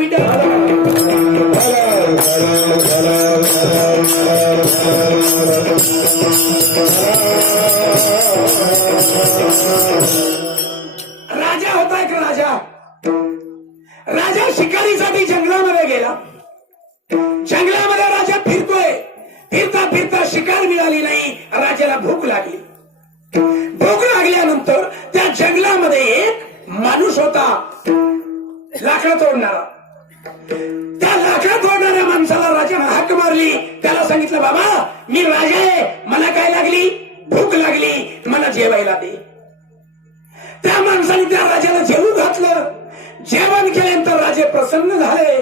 विठ्ठल. राजा होता एक राजा. राजा शिकारीसाठी जंगलामध्ये गेला. जंगलामध्ये राजा फिरतोय. फिरता फिरता शिकार मिळाली नाही. राजाला भूक लागली. भूक लागल्यानंतर त्या जंगलामध्ये एक माणूस होता लाकडं तोडणारा. त्या लाकडं तोडणाऱ्या माणसाला राजाने हाक मारली. त्याला सांगितलं, बाबा मी राजा आहे, मला काय लागली, भूक लागली, मला जेवायला दे. त्या माणसाने त्या राजाला जेवू घातलं. जेवण केल्यानंतर राजे प्रसन्न झाले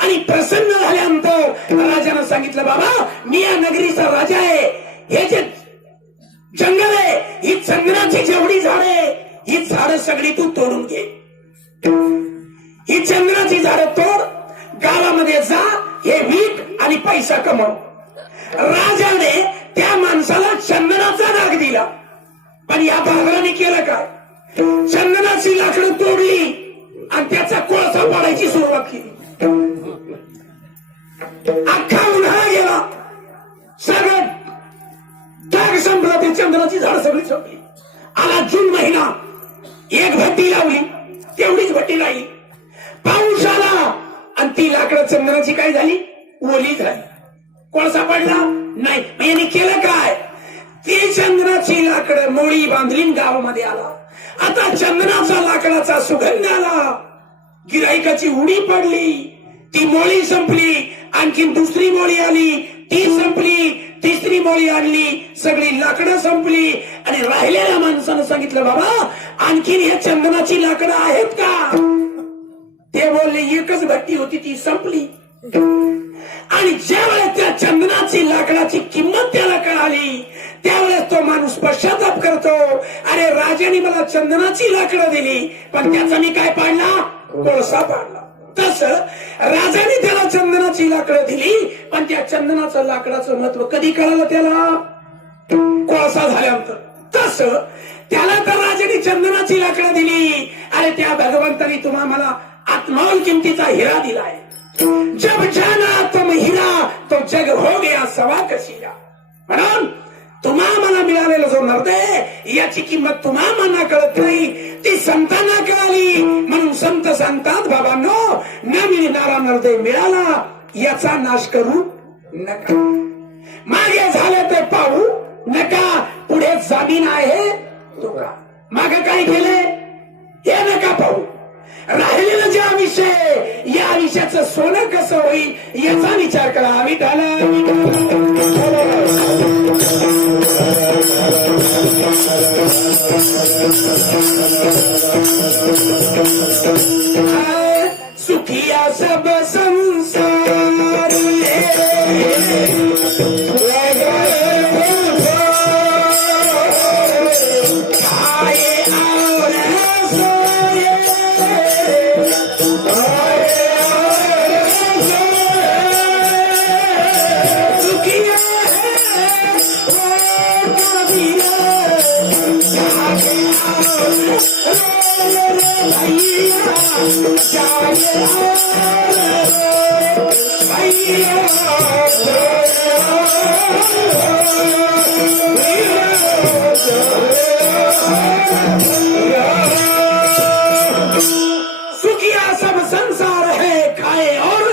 आणि प्रसन्न झाल्यानंतर राजाने सांगितलं, बाबा मी या नगरीचा राजा आहे. हे जे जंगल आहे, ही चंदनाची जेवढी झाडे, ही झाडं सगळी तू तोडून घे. ही चंदनाची झाडं तोड, गावामध्ये जा, हे विक आणि पैसा कमव. राजाने त्या माणसाला चंदनाचा दाग दिला. पण या बागराने केलं काय, चंदनाची लाकडं तोडली आणि त्याचा कोळसा पाडायची सुरुवात केली. अख्खा उन्हाळा गेला, सगळं डाग संपला, ते चंदनाची झाड सगळी संपली. आला जून महिना, एक भट्टी लावली, तेवढीच भट्टी राहिली. पाऊस आला आणि ती लाकडं चंदनाची काय झाली, ओली झाली. कोळसा पडला नाही. मग यांनी केलं काय, ती चंदनाची लाकडं मोळी बांधली गावामध्ये आला. आता चंदनाचा लाकडाचा सुगंध आला. गिराईकाची उडी पडली, ती मोळी संपली. आणखीन दुसरी मोळी आली, ती संपली. तिसरी मोळी आणली, सगळी लाकडं संपली. आणि राहिलेल्या माणसानं सांगितलं, बाबा आणखीन हे चंदनाची लाकडं आहेत का. ते बोलले, एकच भट्टी होती, ती संपली. आणि ज्यावेळेस त्या चंदनाची लाकडाची किंमत त्याला कळाली, त्यावेळेस तो माणूस पश्चाताप करतो, अरे राजाने मला चंदनाची लाकडं दिली, पण त्याचा मी काय पाडला, कोळसा पाडला. तसं राजाने त्याला चंदनाची लाकडं दिली, पण त्या चंदनाचं लाकडाचं महत्व कधी कळालं त्याला, कोळसा झाल्यानंतर. तसं त्याला तर राजाने चंदनाची लाकडं दिली, अरे त्या भगवंतानी तुम्हा मला आत्मौल किमतीचा हिरा दिलाय. जब जाना तुम हिरा तो जग हो गया सवा कशीला. म्हणून तुम्हा मला मिळालेला जो नरदय, याची किंमत तुम्हा मना कळत नाही, ती संतांना कळाली. म्हणून संत सांगतात, बाबांनो न मिळणारा नरदय मिळाला, याचा नाश करू नका. मागे झालं ते पाहू नका, पुढे जामीन आहे तुका. मागे काय केले हे नका पाहू. राहिलेलं जे आयुष्य, या आयुष्याचं सोनं कसं होईल याचा विचार करा. विठाल सुखिया सब संसार सुखिया सब संसार है, खाए और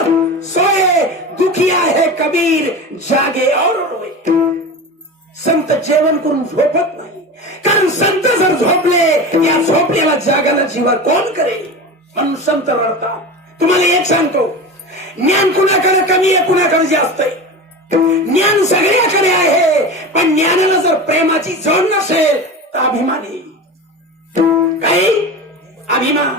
सोए, दुखिया है कबीर जागे और रोए. संत जेवण करून झोपत नाही, कारण संत जर झोपले, या झोपलेला जागाला जीवा कोण करेल. म्हणून संत रडतात. तुम्हाला एक सांगतो, ज्ञान कुणाकडे कमी आहे, कुणाकडे जास्त आहे. ज्ञान सगळ्याकडे आहे, पण ज्ञानाला जर प्रेमाची जोड नसेल तर अभिमान येईल. काही अभिमान.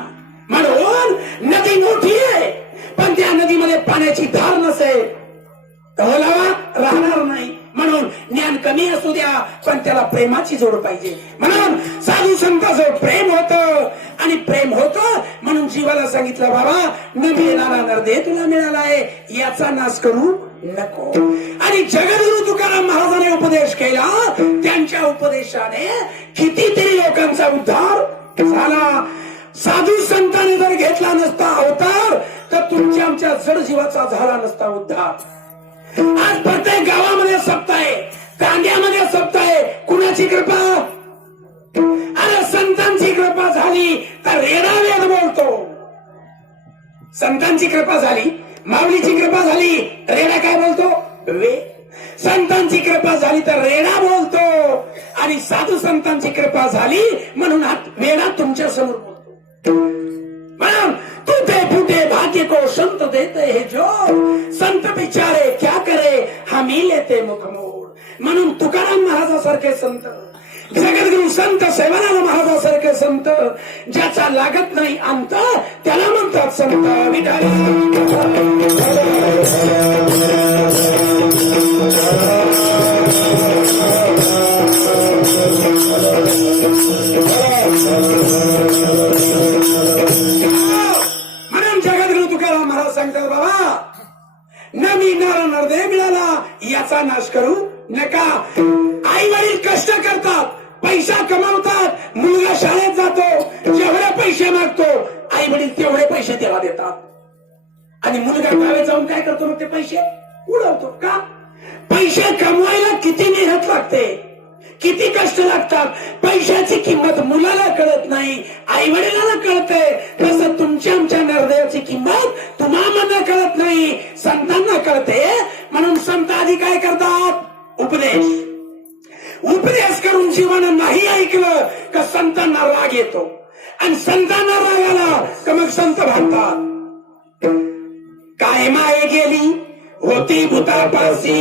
म्हणून नदी मोठी आहे, पण त्या नदीमध्ये पाण्याची धार नसेल तर राहणार नाही. म्हणून ज्ञान कमी असू द्या, पण त्याला प्रेमाची जोड पाहिजे. म्हणून साधू संताचं प्रेम होतं, आणि प्रेम होतं म्हणून जीवाला सांगितलं, बाबा न मिळणारा नरदे तुला मिळालाय, याचा नाश करू नको. आणि जगद्गुरु तुकाराम महाराजांनी उपदेश केला, त्यांच्या उपदेशाने कितीतरी लोकांचा उद्धार झाला. साधू संतांनी जर घेतला नसता अवतार, तर तुमच्या आमच्या जड जीवाचा झाला नसता उद्धार। आज प्रत्येक गावामध्ये सप्ताह, कांद्यामध्ये सप्ताह, कुणाची कृपा? अरे संतांची कृपा झाली तर रेडा वेद बोलतो। संतांची कृपा झाली, माऊलीची कृपा झाली, रेडा काय बोलतो? वेद। संतांची कृपा झाली तर रेडा बोलतो आणि साधू संतांची कृपा झाली म्हणून हा वेडा तुमच्या समोर बोलतो। म्हणून टूटे फूटे भाग्य को संत देते है जो, संत बिचारे क्या करे हमी लेते मुखमोड। म्हणून तुकाराम महाराजासारखे संत, जगद्गुरु संत सेवालाल महाराजासारखे संत, ज्याचा लागत नाही अंत त्याला म्हणतात संत विठाला। म्हणून जगद्गुरु तुकाराम महाराज सांगतात, बाबा न मी नर नरदेह मिळाला याचा नाश करू नका। आई वडील कष्ट करतात, पैसा कमावतात, मुलगा शाळेत जातो, जेवढे पैसे मागतो आई वडील तेवढे पैसे त्याला देतात आणि मुलगा गावी जाऊन काय करतो? मग ते पैसे उडवतो। का? पैसे कमवायला किती मेहनत लागते, किती कष्ट लागतात, पैशाची किंमत मुलाला कळत नाही, आई वडिलांना कळते। तसं तुमच्या आमच्या निर्दयाची किंमत तुम्हाला कळत नाही, संतांना कळते। म्हणून संत आधी काय करतात? उपदेश। उपदेश करून जीवानं नाही ऐकलं का संतांना राग येतो आणि संतांना राग आला का मग संत भागतात। काय माये गेली होती भूतापासी,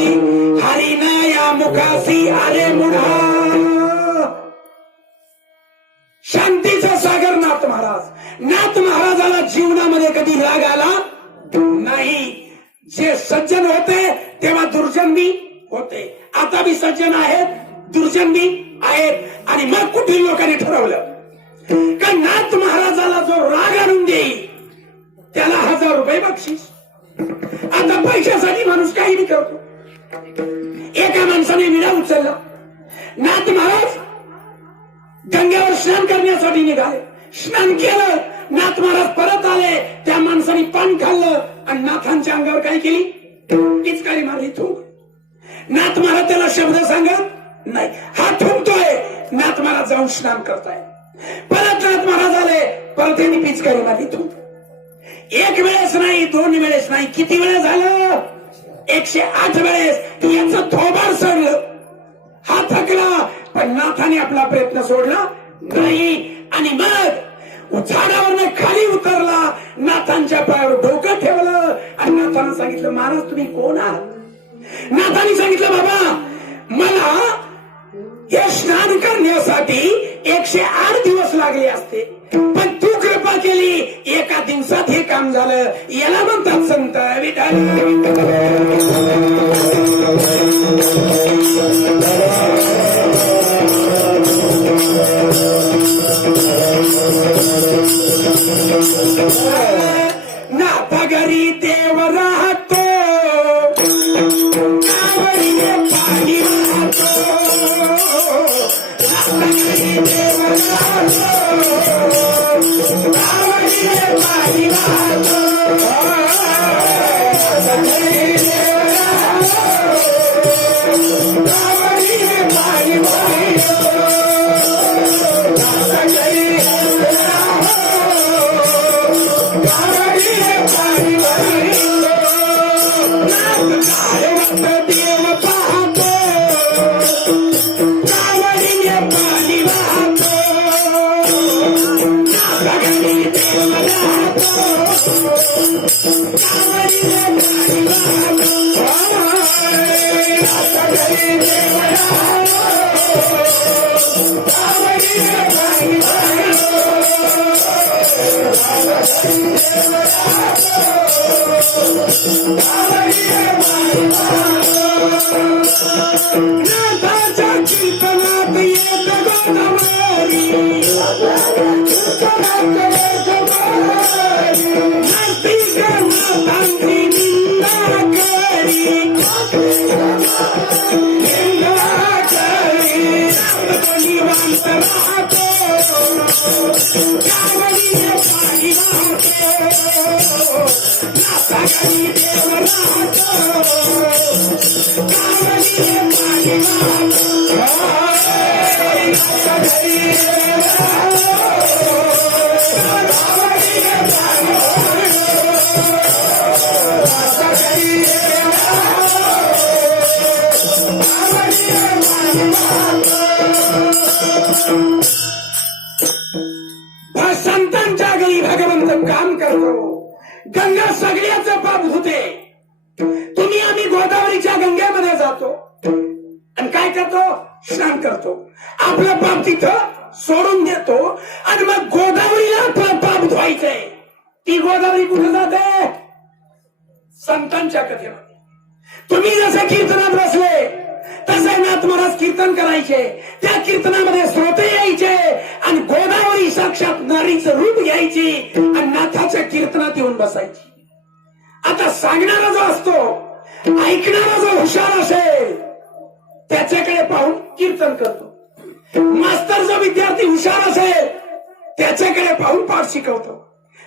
हरिना या मुखासी आले मुढा। शांतीचा सागर नाथ महाराज। नाथ महाराजाला जीवनामध्ये कधी राग आला नाही। जे सज्जन होते तेव्हा दुर्जन बी होते, आता बी सज्जन आहेत, दुर्जन बी आहेत। आणि मग कुठील लोकांनी ठरवलं का नाथ महाराजाला जो राग आणून देईल त्याला 1000 रुपये बक्षीस। आता पैशासाठी माणूस काही नाही करतो। एका माणसाने विडा उचलला, नाथ महाराज गंगेवर स्नान करण्यासाठी निघाले, स्नान केलं, नाथ महाराज परत आले, त्या माणसाने पान खाल्लं आणि नाथांच्या अंगावर काय केली? पिचकारी मारली, थूक। नाथ महाराज त्याला शब्द सांगत नाही, हा थुंकतोय, नाथ महाराज जाऊन स्नान करताय। परत नाथ महाराज आले, परत त्यांनी पिचकारी मारली, थूक। एक वेळेस नाही, 2 वेळेस नाही, किती वेळेस झालं? 108 वेळेस याचं थोबाड सडलं, हा थकला, पण नाथाने आपला प्रयत्न सोडला नाही। आणि मग झाडावरनं खाली उतरला, नाथांच्या पायावर डोकं ठेवलं आणि नाथांना सांगितलं, महाराज तुम्ही कोण आहात? नाथांनी सांगितलं, बाबा मला हे स्नान करण्यासाठी 108 दिवस लागले असते, पण तू कृपा केली, एका दिवसात हे काम झालं, याला म्हणतात संत विठ्ठल। नाथा घरी देव राहतो, आवडीने पाणी राहतो, नाथा घरी देव राहतो, आवडीने पाणी राहतो, नाथा घरी देव राहतो, आवडीने पाणी वाहितो, नाथा घरी देव राहतो, आवडीने पाणी वाहितो, नाथ काय देव पाहतो, आवडीने पाणी वाहतो, नाथा घरी देव राहतो, आवडीने पाणी वाहतो, नाथा घरी देव राहतो, आवडीने पाणी वाहतो, नाथाच्या कीर्तनात येत गोदावरी, नसती नाथांची निंदा करी, निंदा करी, निवांत राहतो, आवडीने पाणी वाहतो, नाथाकडे देव राहतो कावडी पाणी नाथाकडे देव राहतो कावडी पाणी संतांच्या घरी भगवंत काम करतो गंगा सगळ्याचं पाप धुते तुम्ही आम्ही गोदावरीच्या गंगेमध्ये जातो आणि काय करतो स्नान करतो आपलं पाप तिथं सोडून देतो आणि मग गोदावरीला आपलं पाप धुवायचंय ती गोदावरी कुठे जाते संतांच्या कथेमध्ये तुम्ही जसं कीर्तनात बसले तसं नाथ महाराज कीर्तन करायचे त्या कीर्तनामध्ये श्रोते यायचे आणि गोदावरी साक्षात नारीचं रूप घ्यायची आणि नाथाच्या कीर्तनात येऊन बसायची आता सांगणारा जो असतो ऐकणारा जो हुशार असेल त्याच्याकडे पाहून कीर्तन करतो मास्तर जो विद्यार्थी हुशार असेल त्याच्याकडे पाहून पाठ शिकवतो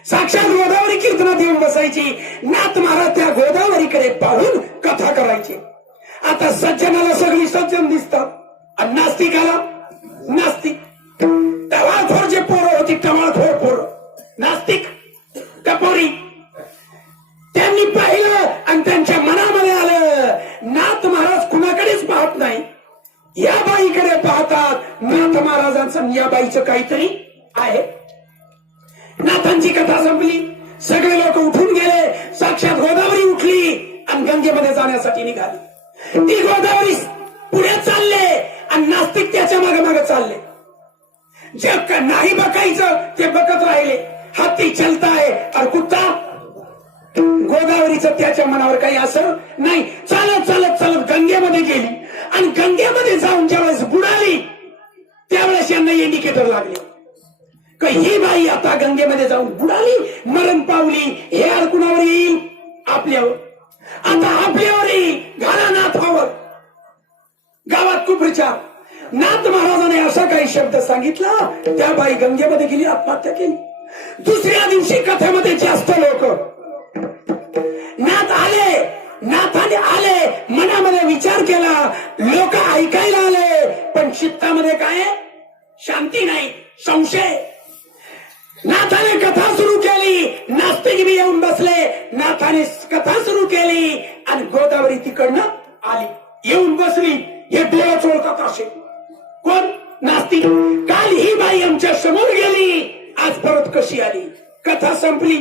साक्षात गोदावरी कीर्तनात येऊन बसायची नाथ महाराज त्या गोदावरीकडे पाहून कथा करायची आता सज्जनाला सगळी सज्जन दिसतात आणि नास्तिकाला नास्तिक टवाळखोर जे पोरं होती टवाळखोर पोरं नास्तिक टपोरी त्यांनी पाहिलं आणि त्यांच्या मनामध्ये आलं नाथ महाराज कुणाकडेच पाहत नाही या बाईकडे पाहतात नाथ महाराजांचं या बाईचं काहीतरी आहे नाथांची कथा संपली सगळे लोक उठून गेले साक्षात गोदावरी उठली आणि गंगेमध्ये जाण्यासाठी निघाली ती गोदावरी पुढे चालले आणि नास्तिक त्याच्या मागे मागे चालले जे नाही बघायचं ते बघत राहिले हत्ती चलताय और कुत्ता गोदावरीचं त्याच्या मनावर काही असर नाही चालत चालत चालत गंगेमध्ये गेली आणि गंगेमध्ये जाऊन ज्यावेळेस बुडाली त्यावेळेस यांना इंडिकेटर लागले ही बाई आता गंगेमध्ये जाऊन बुडाली मरण पावली हे कुणावर येईल आपल्यावर आता आपल्यावर येईल घाला नाथावर गावात खूप विचार नाथ महाराजाने असा काही शब्द सांगितला त्या बाई गंगेमध्ये गेली आत्महत्या केली दुसऱ्या दिवशी कथेमध्ये जास्त लोक नाथ आले नाथाने आले मनामध्ये विचार केला लोक ऐकायला आले पण चित्तामध्ये काय शांती नाही संशय नाथाने कथा सुरू केली नास्तिक बी येऊन बसले नाथाने कथा सुरू केली आणि गोदावरी तिकडनं आली येऊन बसली हे डोळा ओळखत असे कोण नास्तिक काल ही बाई आमच्या समोर गेली आज परत कशी आली कथा संपली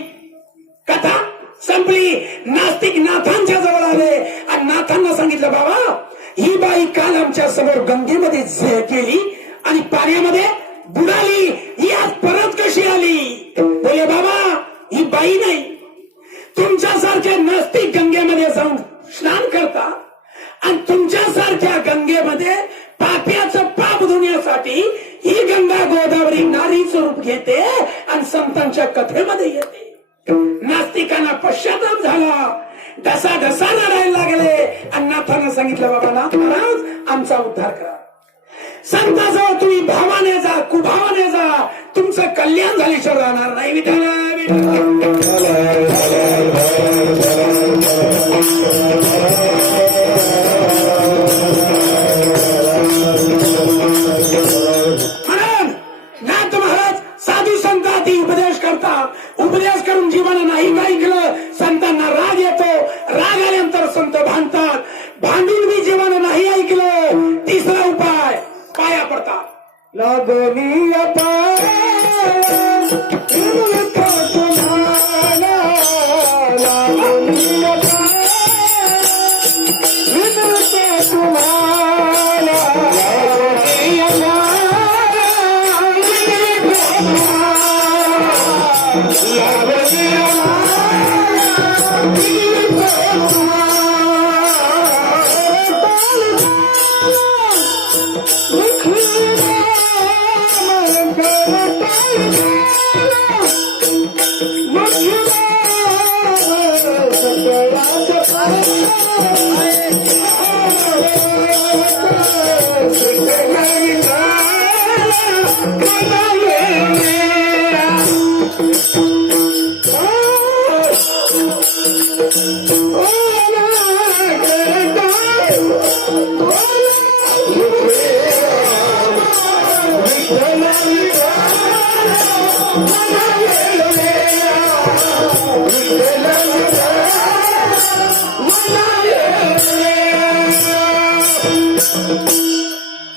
कथा संपली नास्तिक नाथांच्या जवळ आले आणि नाथांना सांगितलं बाबा ही बाई काल आमच्या समोर गंगेमध्ये गेली आणि पाण्यामध्ये बुडाली ही आज परत कशी आली बोले बाबा ही बाई नाही तुमच्यासारख्या नास्तिक गंगेमध्ये जाऊन स्नान करता आणि तुमच्यासारख्या गंगेमध्ये पाप्याचं पाप धुण्यासाठी ही गंगा गोदावरी नारीचं रूप घेते आणि संतांच्या कथेमध्ये येते नास्तिकांना पश्चाताप झाला ढसा ढसा रडायला लागले आणि नाथांना सांगितलं बाबा नाथ महाराज आमचा उद्धार करा संताजवळ तुम्ही भावाने जा कुभावाने जा तुमचं कल्याण झाल्याशिवाय राहणार नाही म्हणून नाथ महाराज साधू संतांनी उपदेश करतात उपदेश करून जीवन नाही ऐकलं संतांना राग येतो राग आल्यानंतर संत भांडतात भांडून मी जीवन नाही ऐकलं तिसरा उपाय पाया पडतात लागनीय पाय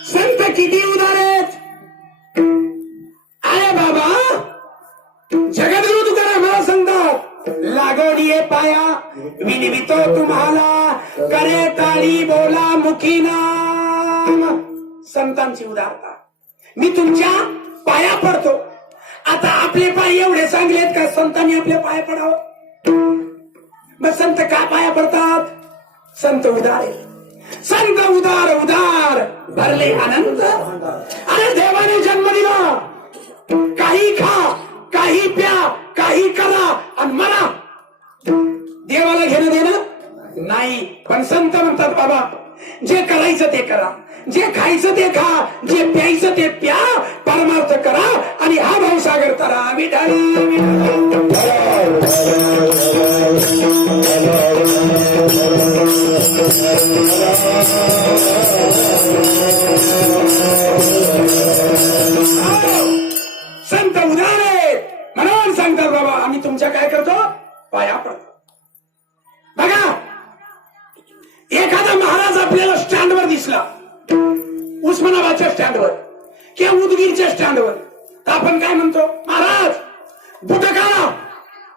संत किती उदार आहेत. अरे बाबा, जगद्गुरु तुकाराम मला सांगतात, लागोनिये पाया विनिवितो तुम्हाला, करे टाळी बोला मुखी नाम. संतांची उदारता. मी तुमच्या पाया पडतो. आता आपले पाय एवढे चांगले आहेत का संतांनी आपल्या पाया पडावं? मग संत का पाया पडतात? संत उदार आहे. संत उदार उदार भरले अनंत. अरे देवाने जन्म दिला, काही खा, काही प्या, काही करा आणि मला देवाला घेणं देणं नाही. पण संत म्हणतात बाबा, जे करायचं ते करा, जे खायचं ते खा, जे प्यायचं ते प्या, परमार्थ करा आणि हा भावसागर करा. विठ्ठल संत उदार आहेत म्हणून सांगतात बाबा, आम्ही तुमच्या काय करतो? पाया पडतो. बघा, एखादा महाराज आपल्याला स्टँडवर दिसला, उस्मानाबादच्या स्टँडवर किंवा उदगीरच्या स्टँडवर, तर आपण काय म्हणतो? महाराज बुट काढा,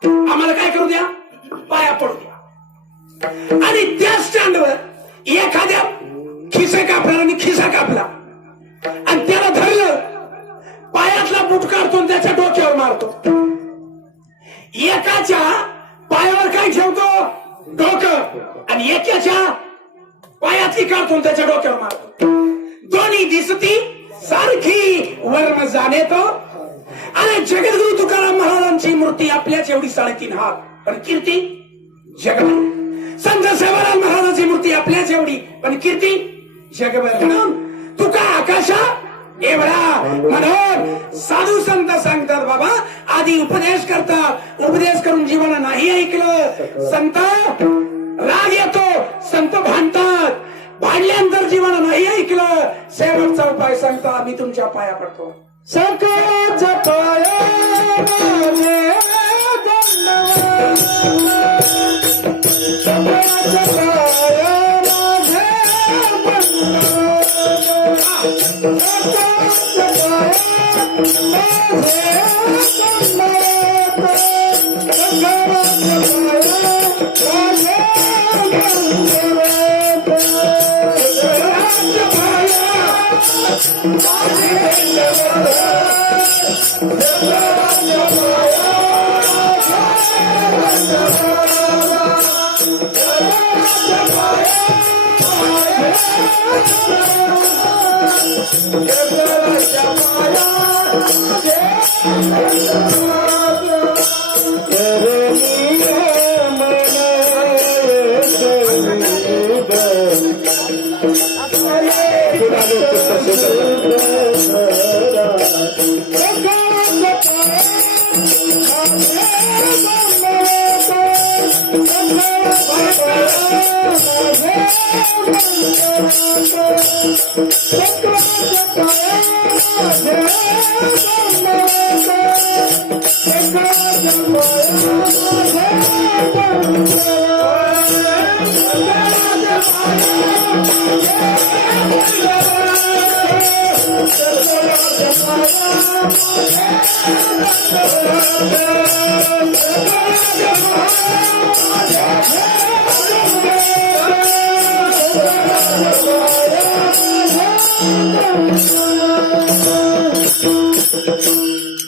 आम्हाला काय करू द्या? पाया पडू द्या. आणि त्या स्टँडवर एखाद्या खिसा कापणाऱ्याने खिसा कापला आणि त्याला धरलं, पायातला बूट काढतो आणि त्याच्या डोक्यावर मारतो. एकाच्या पायावर काय ठेवतो? डोकं. आणि एकाच्या पायातली काढतो आणि त्याच्या डोक्यावर मारतो. दोन्ही दिसती सारखी, वर्म जाणे तो. अरे जगद्गुरु तुकाराम महाराजांची मूर्ती आपल्याच एवढी 3.5 हात, पण कीर्ती जगभर. संत सेवालाल महाराजांची मूर्ती आपल्याच एवढी, पण कीर्ती जगभर. म्हणून तुका आकाशा एवढा. म्हणून साधू संत सांगतात बाबा, आधी उपदेश करतात, उपदेश करून जीवन नाही ऐकलं, संत राग येतो, संत भांडतात, भांडल्यानंतर जीवन नाही ऐकलं, शेवटचा उपाय सांगता, आम्ही तुमच्या पाया पडतो. सकाळच्या पाया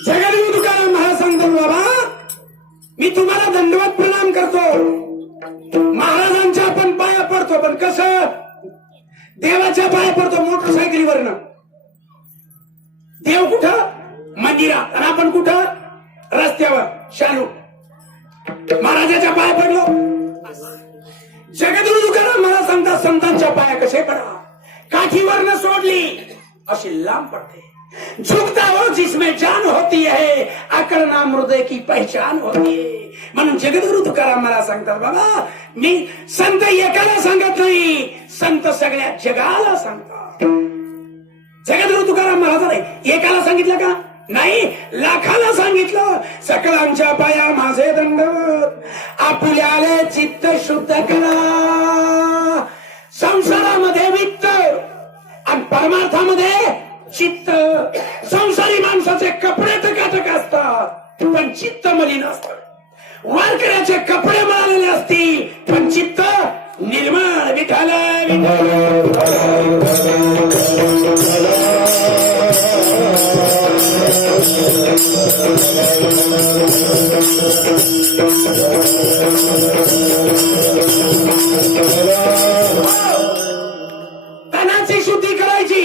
जगद्गुरु तुकाराम महाराज सांगतो बाबा, मी तुम्हाला दंडवत प्रणाम करतो, महाराजांच्या आपण पाया पडतो, पण कसं? देवाच्या पाया पडतो मोटरसायकलीवरनं. देव कुठं? मंदिरात. आणि आपण कुठं? रस्त्यावर शालू. महाराजाच्या पाया पडलो. जगद्गुरु तुकाराम महाराज सांगतात, संतांच्या पाया कसे पडा? काठीवरनं सोडली अशी लांब पडते. झुकता हो जिसमें जान होती है, अकड़ना हृदय की पहचान होती है. म्हणून जगद्गुरु तुकाराम मला सांगतात, बाबा मी संत एकाला सांगत नाही, संत सगळ्या जगाला सांगतात. जगद्गुरु तुकाराम महाराज नाही एकाला सांगितलं का? नाही, लाखाला सांगितलं. सकलांच्या पाया माझे दंडवत, आपुल्याले चित्त शुद्ध करा. संसारामध्ये वित्त आणि परमार्थामध्ये चित्त. संसारी माणसाचे कपडे टकाटक असतात पण चित्त मलिन असतं. वारकऱ्याचे कपडे मिळालेले असतील पण चित्त निर्मळ. विठ्ठल तनाची शुद्धी करायची,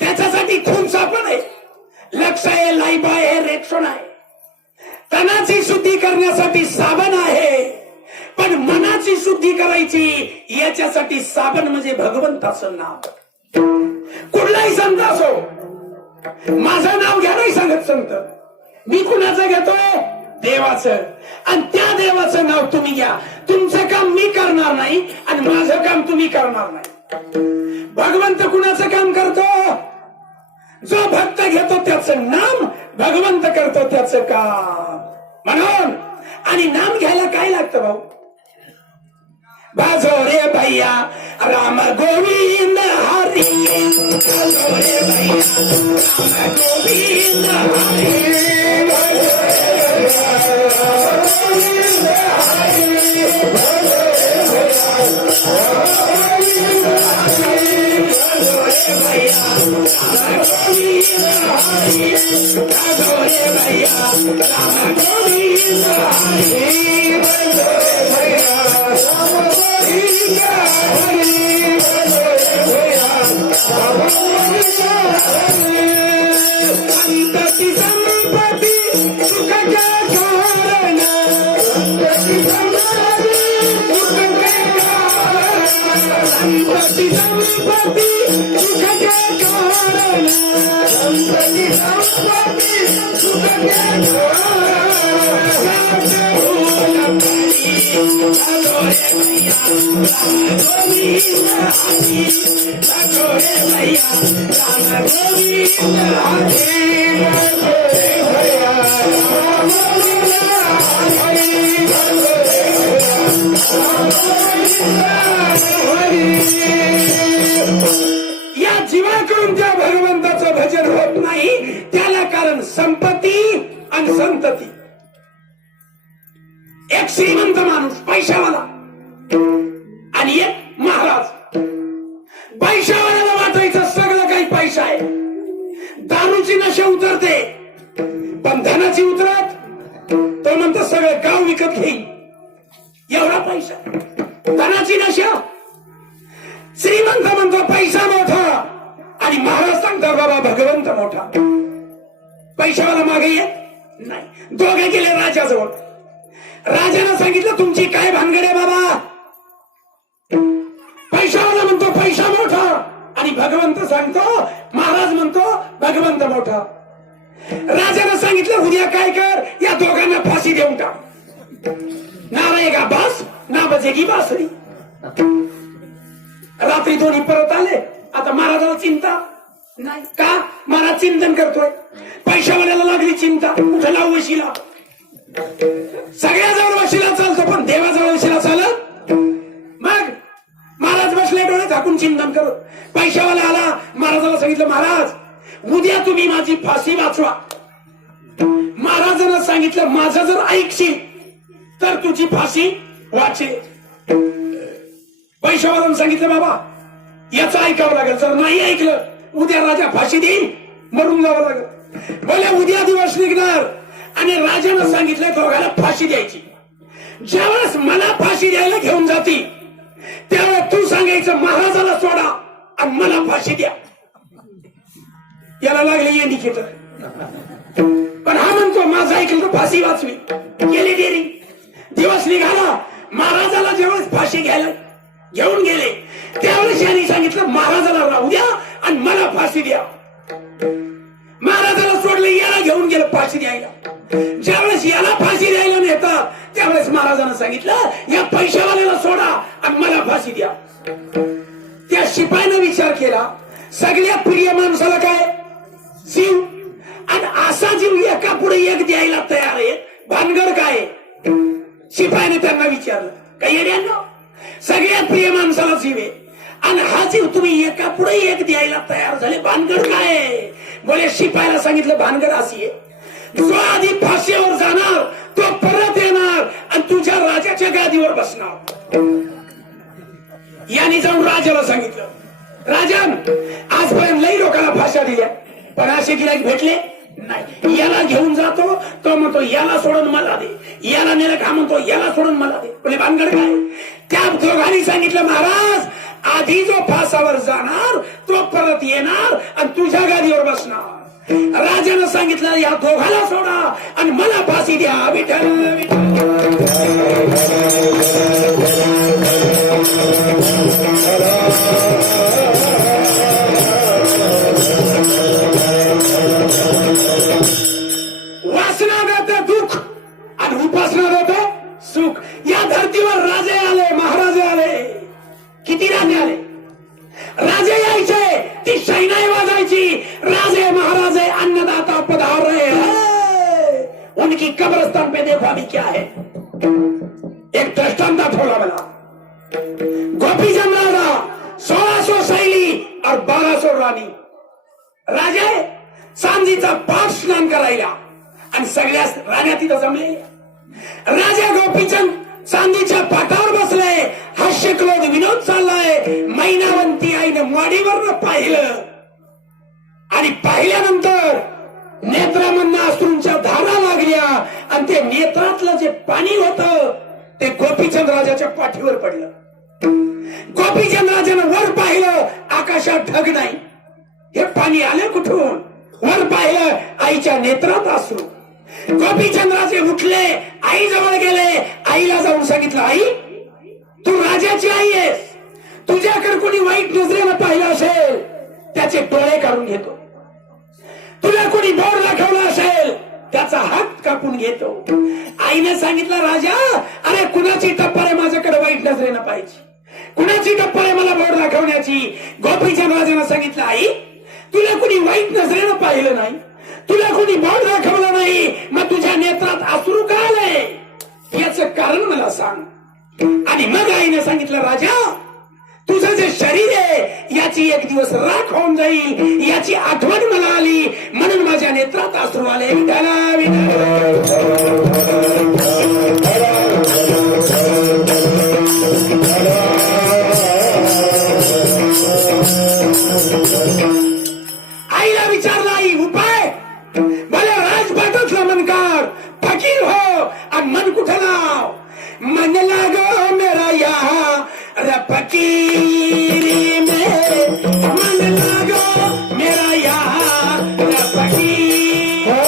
त्याच्यासाठी खून सापण आहे, लक्ष आहे, लाईफ आहे, रेक्शन आहे. तनाची शुद्धी करण्यासाठी साबण आहे, पण मनाची शुद्धी करायची याच्यासाठी साबण म्हणजे भगवंताचं नाव. कुठलाही संत असो, माझं नाव घ्या नाही सांगत संत, मी कुणाचं घेतोय? देवाचं. आणि त्या देवाचं नाव तुम्ही घ्या. तुमचं काम मी करणार नाही आणि माझं काम तुम्ही करणार नाही. भगवंत कुणाचं काम करतो? जो भक्त घेतो त्याचं नाम, भगवंत करतो त्याचं काम. म्हणून आणि नाम घ्यायला काय लागतं भाऊ? बाजो रे भैया राम गोविंद हरी, बाजो रे भैया राम गोविंद हरी, संतती संपत्ती सुखाच्या कारण, संतती संपत्ती सुखाच्या कारण, संतती संपत्ती सुखाच्या या जीवाकडून ज्या भगवंताचं भजन होत नाही त्याला कारण संपत्ती आणि संतती. एक श्रीमंत माणूस पैशावाला आणि एक महाराज. पैशावाल्याला वाटायचं सगळं काही पैसा आहे, दारूची नशा उतरते पण धनाची उतरत. तो म्हणतो सगळं गाव विकत घेईन, एवढा पैसा. धनाची नशा. श्रीमंत म्हणतो पैसा मोठा आणि महाराज सांगतात बाबा भगवंत मोठा. पैशावाला मागे येत नाही. दोघे गेले राजाजवळ. राजाने सांगितलं तुमची काय भानगड आहे बाबा? पैशावाला म्हणतो पैसा मोठा आणि भगवंत सांगतो, महाराज म्हणतो भगवंत मोठा. राजाने सांगितलं उद्या काय कर, या दोघांना फाशी देऊन टाक. ना रहेगा बास ना बजेगी बासरी. रात्री दोन्ही परत आले. आता महाराजाला चिंता नाही का? महाराज चिंतन करतोय. पैशावाल्याला लागली चिंता, कुठे लावू वशिला? सगळ्याजवळ वशिला चालतो पण देवाजवळ वशिला चालत. मग महाराज बसले डोळे झाकून चिंतन करत. पैशावाला आला, महाराजाला सांगितलं महाराज उद्या तुम्ही माझी फाशी वाचवा. महाराजांना सांगितलं माझं जर ऐकशील तर तुझी फाशी वाचेल. पैशावाल्यानं सांगितलं बाबा याचं ऐकावं लागेल, जर नाही ऐकलं उद्या राजा फाशी देईल, मरून जावं लागेल. बोले उद्या दिवस निघणार आणि राजानं सांगितलं दोघांना फाशी द्यायची. ज्यावेळेस मला फाशी द्यायला घेऊन जाती त्यावेळेस तू सांगायचं महाराजाला सोडा आणि मला फाशी द्या. याला लागले ये निकेत. पण हा म्हणतो माझं ऐकलं तर फाशी वाचवी. गेली देरी. दिवस निघाला. महाराजाला ज्यावेळेस फाशी घ्यायला घेऊन गेले त्यावेळेस यांनी सांगितलं महाराजाला राहू द्या आणि मला फाशी द्या. महाराजाला सोडलं, याला घेऊन गेलं फाशी द्यायला. ज्यावेळेस याला फाशी द्यायला नेतात त्यावेळेस महाराजांना सांगितलं, या पैशावाल्याला सोडा आणि मला फाशी द्या. त्या शिपायानं विचार केला, सगळ्यात प्रिय माणसाला काय जीव, आणि असा जीव एका पुढे एक द्यायला तयार आहे, भानगड काय? शिपायाने त्यांना विचारलं, काही येड्यांनो, सगळ्यात प्रिय माणसाला जीव आहे आणि हा जीव तुम्ही एका पुढे एक द्यायला तयार झाले, भानगड काय? बोले शिपायाला सांगितलं, भानगड अशी आहे, जो आधी फाशीवर जाणार तो परत येणार आणि तुझ्या राजाच्या गादीवर बसणार. याने जाऊन राजाला सांगितलं, राजन, आजपर्यंत लई लोकांना फाशा दिल्या पण असे गिराईक भेटले नाही. याला घेऊन जातो, तो म्हणतो याला सोडून मला दे, याला नेलं का म्हणतो याला सोडून मला दे. बोले भानगड काय? त्या दोघांनी सांगितलं, महाराज, आधी जो फासावर जाणार तो परत येणार आणि तुझ्या गादीवर बसणार. राजानं सांगितलं, या दोघाला सोडा आणि मला फाशी द्या. विठ्ठल वासना देतं दुःख आणि उपासना देतं सुख. या धर्तीवर राजे आले, महाराजे आले, किती राजे आले? राजे यायचे, ती शैनाई वाजायची, राजे महाराजे अन्नदाता पधार रहे हैं, उनकी कब्रस्तान पे देखो अभी क्या है. एक दृष्टांत थोड़ा मला, गोपीचंद राजा 1600 शैली और 1200 राणी. राजे सांजीचा पाठ स्नान करायला आणि सगळ्या राण्या तिथं जमले. राजा गोपीचंद चांदीच्या पाटावर बसले, हास्य क्रोध विनोद चाललाय. मैनावंती आईनं माडीवर पाहिलं आणि पाहिल्यानंतर नेत्रामधनं अश्रूंच्या धारा लागल्या आणि ते नेत्रातलं जे पाणी होतं ते गोपीचंद राजाच्या पाठीवर पडलं. गोपीचंद राजानं वर पाहिलं, आकाशात ढग नाही. हे पाणी आलं कुठून? वर पाहिलं, आईच्या नेत्रात अश्रू. गोपीचंद्राचे उठले, आई जवळ गेले, आईला जाऊन सांगितलं, आई, तू राजाची आई आहेस, तुझ्याकडे कोणी वाईट नजरेनं पाहिलं असेल त्याचे डोळे काढून घेतो, तुला कोणी बोर दाखवला असेल त्याचा हात कापून घेतो. आईने सांगितलं, राजा, अरे कुणाची टप्पर आहे माझ्याकडे वाईट नजरेनं पाहिजे, कुणाची टप्पर आहे मला बोर दाखवण्याची? गोपीचंद राजानं सांगितलं, आई, तुला कोणी वाईट नजरेनं पाहिलं नाही, तुला कोणी बोट दाखवलं नाही, मग तुझ्या नेत्रात अश्रू का आले? याचं कारण मला सांग. आणि मग आईने सांगितलं, राजा, तुझं जे शरीर आहे याची एक दिवस राख होऊन जाईल, याची आठवण मला आली म्हणून माझ्या नेत्रात अश्रू आले. आईला विचारला, आई उपाय? भले राजपाटातला मनकार फकीर हो आणि मन कुठं लाव? मन लागो मेरा या फकीरी में, मन लागो मेरा या फकीर हो,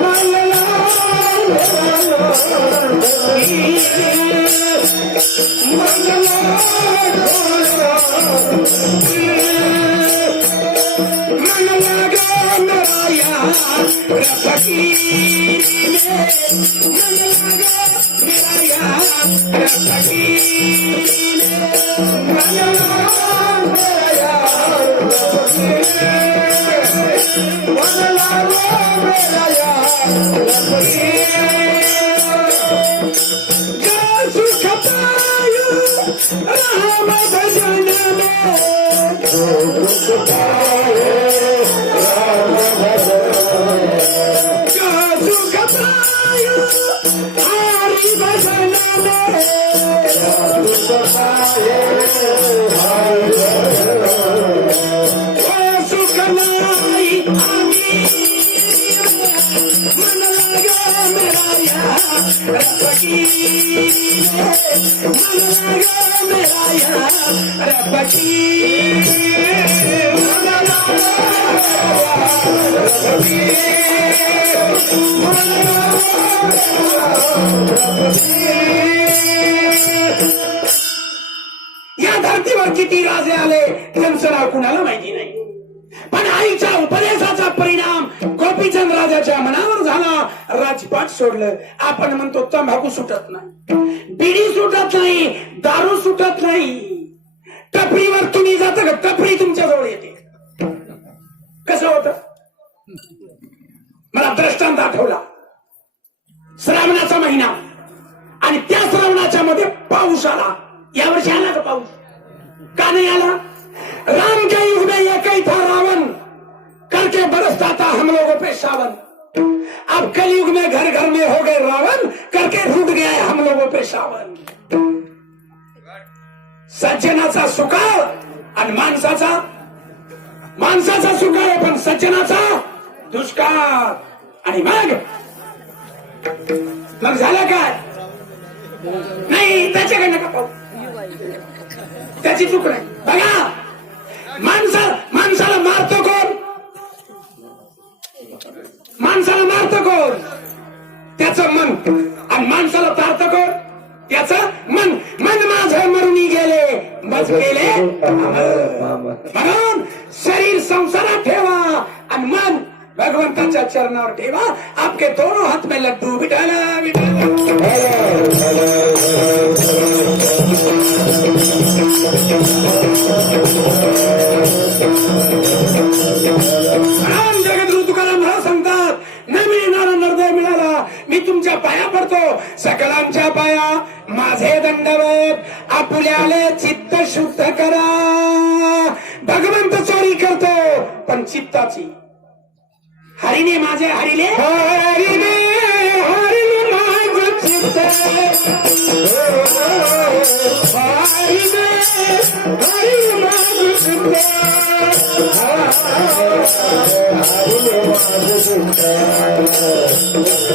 मन लागो मन या धर्तीवर किती राजे आले त्यांचं नाव कुणाला माहिती नाही, पण आईच्या उपदेशाचा परिणाम गोपीचंद राजाच्या मनावर झाला. राजपाट सोडलं. आपण म्हणतो तंबाखू सुटत नाही, बिडी सुटत नाही, दारू सुटत नाही. टपरीवर तुम्ही जाता का? टपरी तुमच्या जवळ येते. कसं होतं? मला दृष्टांत आठवला. श्रावणाचा महिना आणि त्या श्रावणाच्या मध्ये पाऊस आला. यावर्षी आला का पाऊस? का नाही आला? राम के युग में एक ही था रावण, करके बरसता था हम लोगों पे सावन. अब कलयुग में घर घर में हो गए रावण, करके रूठ गया है हम लोगों पे सावन. सज्जनाचा सुकाळ आणि माणसाचा सुकाळ आहे, पण सज्जनाचा दुष्काळ. आणि मग झालं काय? नाही, त्याच्याकडे नका पाहू, त्याची चूक नाही. बघा, माणसाला मारतो कोण? माणसाला मारतो कोण? त्याचं मन. आणि माणसाला तारतं कोण? त्याचं मन. मन माझं मरुनी गेले, बस गेले. म्हणून शरीर संसारात ठेवा आणि मन भगवंताच्या चरणावर ठेवा. आपके दोनों हाथ में लड्डू बिठाना बिठाना. जगद्गुरु तुकाराम मला सांगतात, न मिळणारा नरदय मिळाला. मी तुमच्या पाया पडतो, सकलांच्या पाया माझे दंडवत. आपुल्याले चित्त शुद्ध करा. भगवंत चोरी करतो पण चित्ताची. हरिने माझे हरिले, हरिले हरिले माझे चित्त. हरिले हरिले माझे चित्त. हरिले माझे चित्त.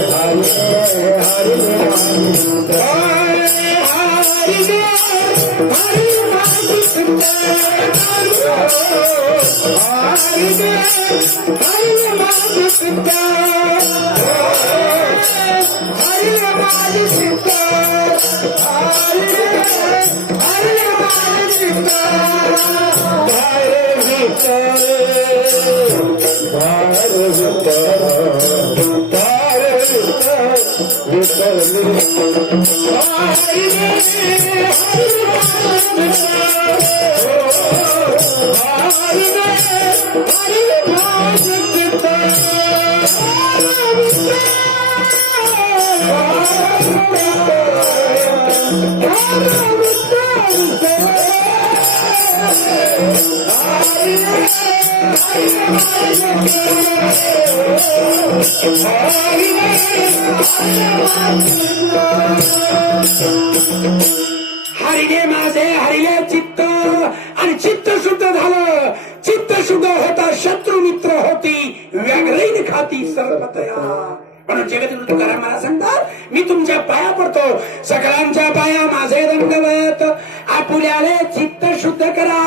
हरिले हरिले माझे चित्त. हरिले हरिले माझे चित्त. हरिले हरिले माझे चित्त. हरिले माझे चित्त. हरिले हरिले माझे चित्त. हरिले माझे हरिले चित्त. आणि चित्त शुद्ध झालं. चित्त शुद्ध होता शत्रू मित्र होती, व्याघ्रैन खाती सर्वतया. म्हणून जगद्गुरु तुकाराम मला सांगतात, मी तुमच्या पाया पडतो, सकलांच्या पाया माझे दंडवत. आपुल्याले चित्त शुद्ध करा.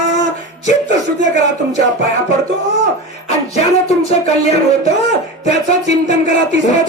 चित्त शुद्ध करा, तुमच्या पाया पडतो. आणि ज्यानं तुमचं कल्याण होतं त्याचं चिंतन करा. तिसरं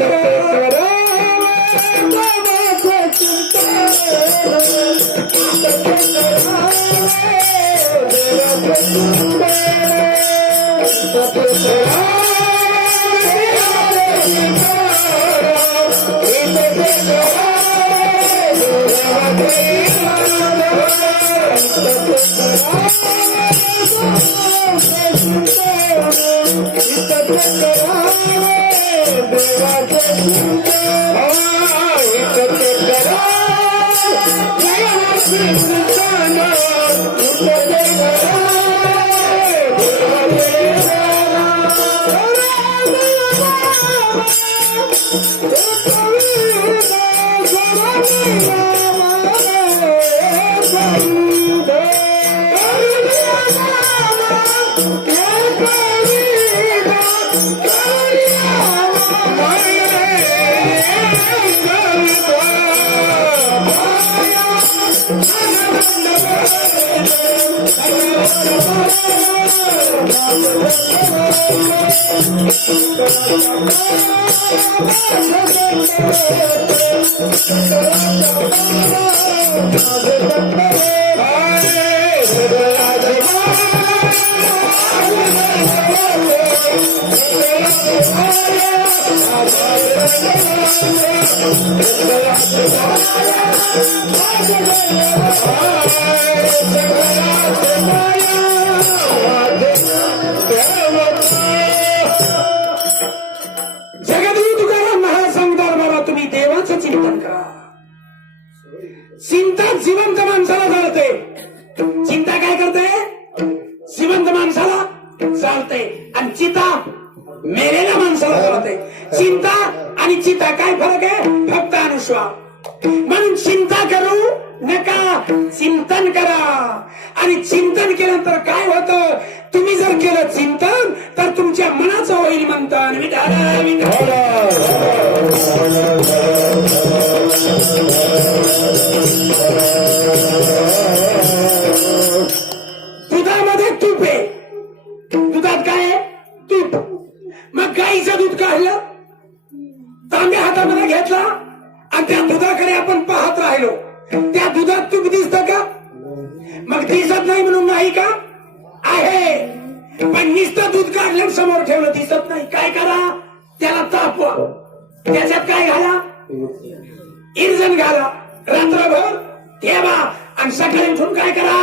जगद्गुरु तुकाराम महाराज सांगतात बाबा तुम्ही देवाचं चिंतन करा. चिंता जिवंत माणसाला चालते. चिंता काय करते? जिवंत माणसाला चालते आणि चिता मेलेल्या माणसाला चालते. चिंता आणि चिता काय फरक आहे? फक्त अनुस्वार. म्हणून चिंता करू नका, चिंतन करा. आणि चिंतन केल्यानंतर काय होतं? तुम्ही जर केलं चिंतन तर तुमच्या मनाचं होईल म्हणतात विठाला विठाला. दुधामध्ये तूप आहे. दुधात काय आहे? तूप. मग गाईचं दूध काढलं, तांब्या हातामध्ये घेतला आणि त्या दुधाकडे आपण पाहत राहिलो. त्या दुधात तूप दिसतं का? मग दिसत नाही म्हणून नाही का? आहे. पण नुसतं दूध काढलं समोर ठेवलं दिसत नाही. काय करा? त्याला तापवा. त्याच्यात काय घाला? इरजण घाला. रात्रभर ठेवा आणि सकाळी उठून काय करा?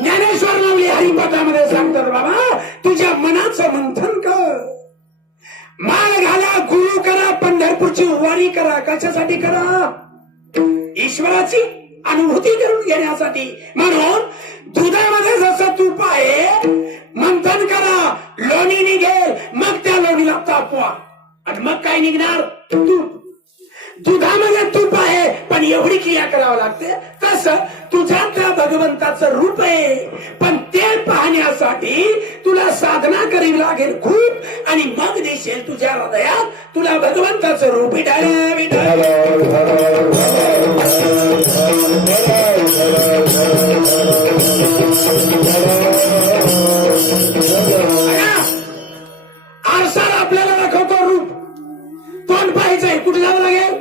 ज्ञानेश्वर माऊली हरिपाठामध्ये सांगतात बाबा तुझ्या मनाचं मंथन कर. माळ घाला, गुरु करा, पंढरपूरची वारी करा. कशासाठी करा? ईश्वराची अनुभूती करून घेण्यासाठी. म्हणून दुधामध्ये जसं तूप आहे मंथन करा, लोणी निघेल, मग त्या लोणीला तापवा आणि मग काय निघणार? तूप. दुधामध्ये तूप आहे पण एवढी क्रिया करावं लागते. तसं तुझ्या त्या भगवंताचं रूप आहे पण ते पाहण्यासाठी तुला साधना करावी लागेल खूप आणि मग दिसेल तुझ्या हृदयात तुला भगवंताचं रूप. विठाला विठाला. आरसा आपल्याला दाखवतो रूप. तोंड पाहायचंय, कुठे जावं लागेल?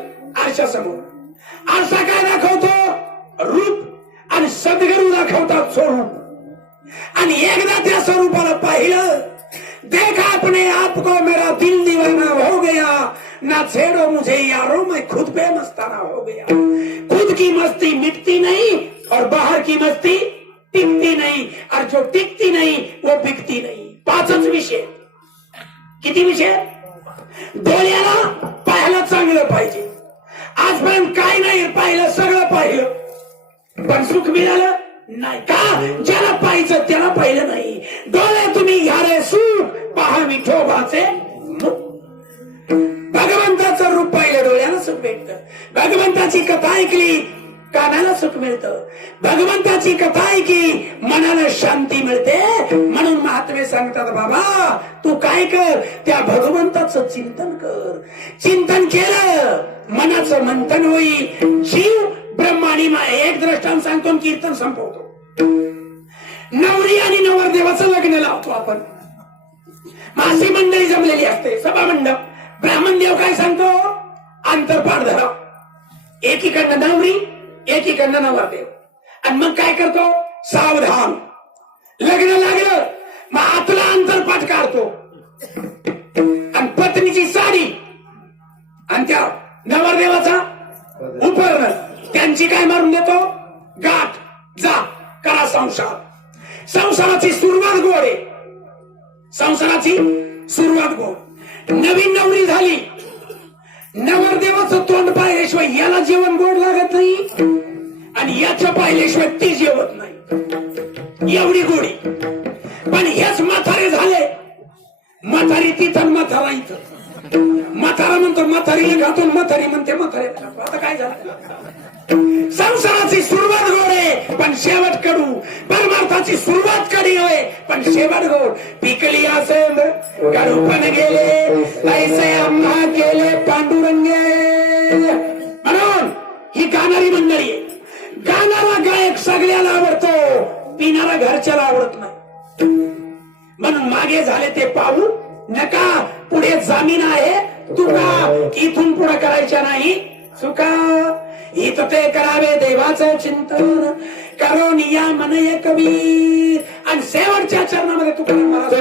आरशासमोर. आरसा काय दाखवतो? रूप. आणि सद्गुरू दाखवतात स्वरूप. आणि एकदा त्या स्वरूपाला पाहिलं, देखा अपने आप को मेरा दिल दीवाना हो गया, ना छेड़ो मुझे यारो मैं खुद पे मस्ताना हो गया. खुद की मस्ती मिटती नहीं और बाहर की मस्ती टिकती नहीं और जो टिकती नहीं वो बिकती नहीं. पाचच विषय. किती विषय? डोळ्याला पाहायला चांगलं पाहिजे. आजपर्यंत काय नाही पाहिलं, सगळं पाहिलं पण सुख मिळालं नाही का? ज्याला पाहिजे त्याला पाहिलं नाही. डोळे तुम्ही घ्या रे सुख, पहा विठोबाचे मुख. भगवंताचं रूप पाहिलं डोळ्याला सुख भेटतं. भगवंताची कथा ऐकली कानाला सुख मिळतं. भगवंताची कथा ऐकली मनाला शांती मिळते. म्हणून महात्मे सांगतात बाबा तू काय कर? त्या भगवंताचं चिंतन कर. चिंतन केलं मनाचं मंथन होईल. जीव ब्रह्माणी माय एक दृष्टांत सांगतो आणि कीर्तन संपवतो. नवरी आणि नवरदेवाचं लग्न लावतो आपण. मासी मंडळी जमलेली असते, सभा मंडप. ब्राह्मण देव काय सांगतो? अंतरपाठ धरा. एकीकडनं नवरी, एकीकडनं नवरदेव. आणि मग काय करतो? सावधान. लग्न लागलं मग आतला अंतरपाठ काढतो आणि पत्नीची साडी आणि त्या नवरदेवाचा उपरण त्यांची काय मारून देतो? गाठ. जा करा संसार. संसाराची सुरुवात गोड आहे. संसाराची सुरुवात गोड. नवीन नवरी झाली, नवरदेवाचं तोंड पाहिल्याशिवाय याला जेवण गोड लागत नाही आणि याच्या पाहिल्याशिवाय ती जेवत नाही, एवढी गोडी. पण हेच म्हातारे झाले, म्हातारी तिथं म्हातारा इथं. म्हातारा म्हणतो म्हातारीला खातो, म्हातारी म्हणते म्हातारीला खातो. आता काय झालं? संसाराची सुरुवात गोड आहे पण शेवट कडू. परमार्थाची सुरुवात कडी होय पण शेवट गोड. पिकली असेल कडू पण गेले, ऐसे आम्हा केले पांडुरंगे. म्हणून ही गाणारी मंडळी आहे. गाणारा गायक सगळ्याला आवडतो, पिणारा घरच्याला आवडत नाही. म्हणून मागे झाले ते पाहू नका, पुढे जमीन आहे तुका, इथून पुढे करायच्या नाही चुका. हित ते करावे देवाचं चिंतन, करून या मनये कबीर. आणि शेवटच्या चरणामध्ये तुकाराम महाराज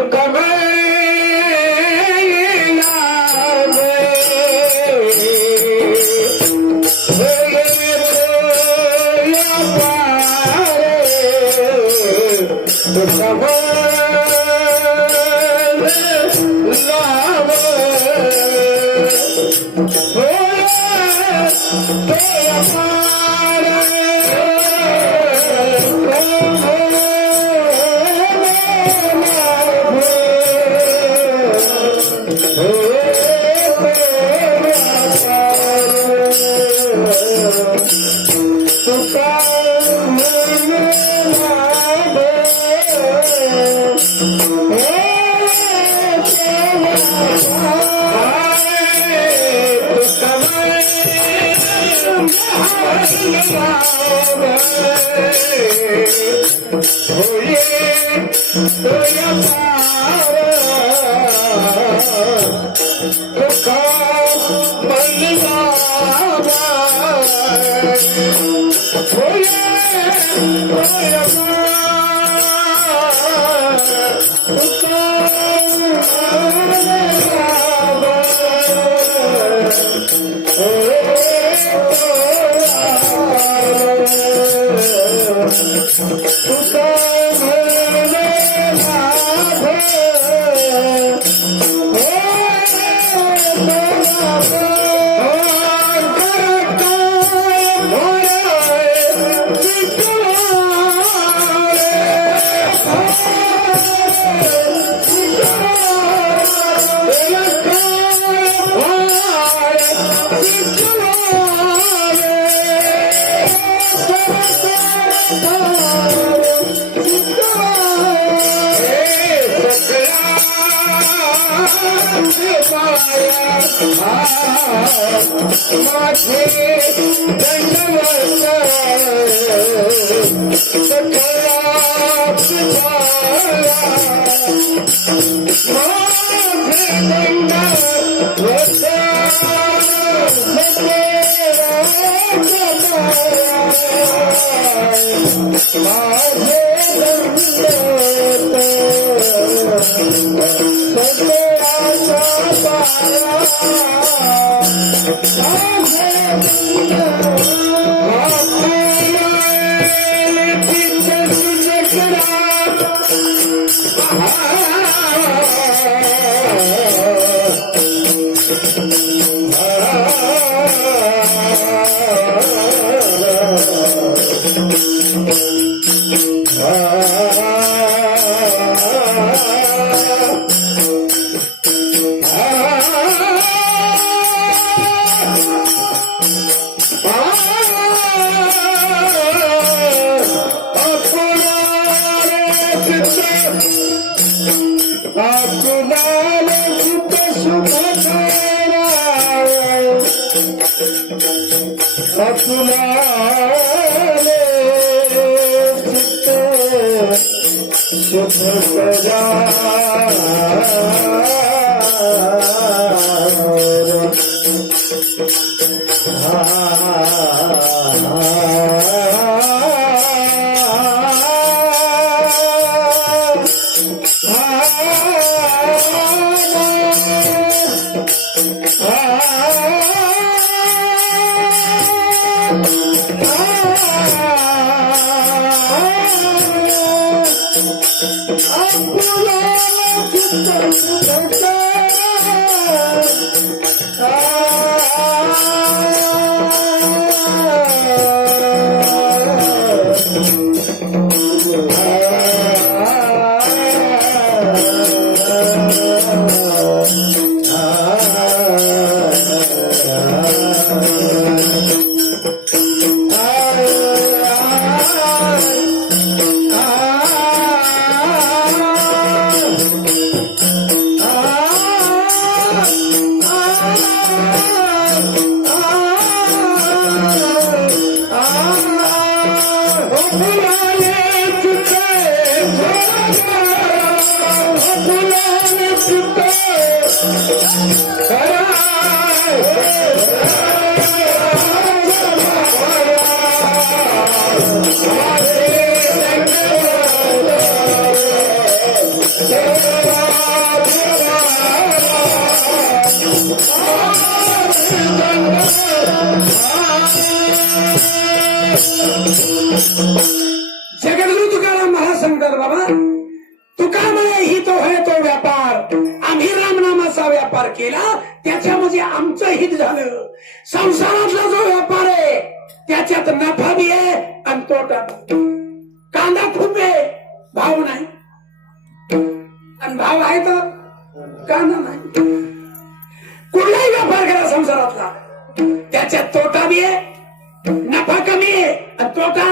Atula जगद्गुरु तुकाराम महाराज सांगतात, बाबा तुका म्हणे ही तो है तो व्यापार, आम्ही रामनामाचा व्यापार केला त्याच्यामध्ये आमचं हित झालं. संसारातला जो व्यापार आहे त्याच्यात नफा बी आहे आणि तोटा. कांदा खूप आहे, भाव नाही, आणि भाव आहे तर कांदा नाही. कुठलाही व्यापार करा संसारातला त्याच्यात तोटा बी आहे, नफा कमी आहे आणि तोटा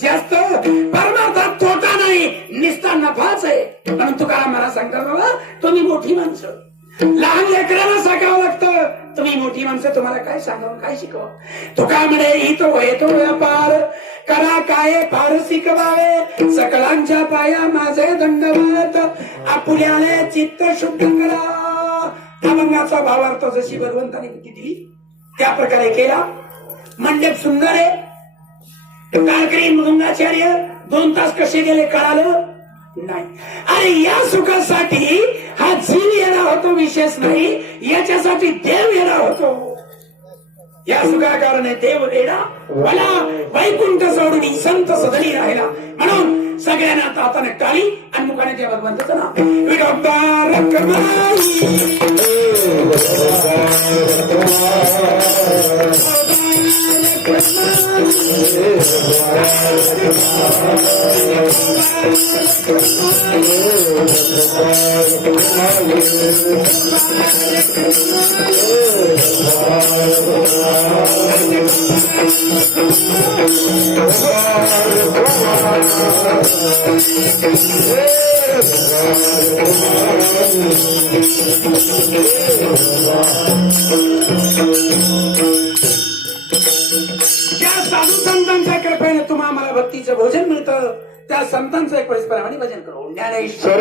जास्त. परमार्थात तोटा नाही, निस्ता नफाच आहे. म्हणून तुकाराम महाराज सांगतात, बाबा तुम्ही मोठी माणसं, लहान लेकरांना सांगावं लागतं, तुम्ही मोठी माणसं तुम्हाला काय सांगावं काय शिकवा. तुका म्हणे ही तो आहे तो व्यापार, करा काय फार शिकवावे, सकळांच्या पाया माझे दंडवत, आपुल्याने चित्त शुद्ध करा. अभंगाचा भावार्थ जशी भगवंताने दिली त्या प्रकारे केला. मंडप सुंदर आहे. कारकरी मृदंगाचार्य 2 तास कसे गेले कळालं नाही. अरे या सुखासाठी हा जीव येणार होतो, विशेष नाही, याच्यासाठी देव येणार होतो. या सुखाकारणे देव रेडा मला वैकुंठ सोडून संत सदनी राहिला. म्हणून सगळ्यांना ताताने टाळी आणि मुखाने त्या भगवंताचं नाव विडोबार ज्या साधू संतांच्या कृपेने तुम्हाला मला भक्तीचं भोजन मिळतं, त्या संतांचं एक परिस्पराने भजन करू. ज्ञानेश्वर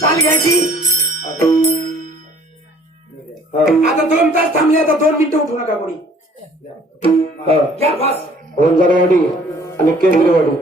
चाल घ्यायची. आता 2 तास थांबले, आता 2 मिनिटं उठू नका कोणी. घ्या फास वंजारवाडी आणि केंद्रवाडी.